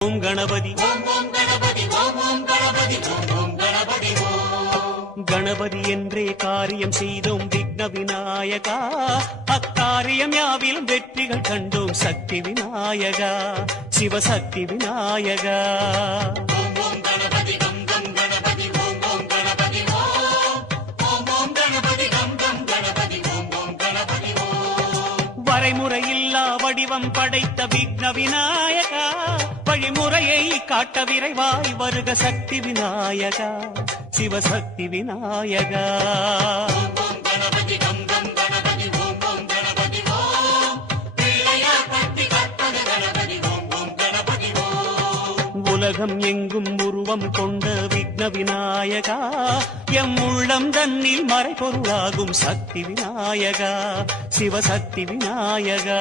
ஓம் கணபதி கணபதி என்றே காரியம் செய்தோம் விக்ன விநாயகா. அக்காரியம் யாவிலும் வெற்றிகள் கண்டோம் சக்தி விநாயகா, சிவசக்தி விநாயகா. வரைமுறையில்லா வடிவம் படைத்த விக்ன விநாயகா, வழிமுறையை காட்ட விரைவாய் வருக சக்தி விநாயகா, சிவசக்தி விநாயகா. உலகம் எங்கும் உருவம் கொண்ட விக்ன விநாயகா, எம் உள்ளம் தன்னில் மறைபொருளாகும் சக்தி விநாயகா, சிவசக்தி விநாயகா.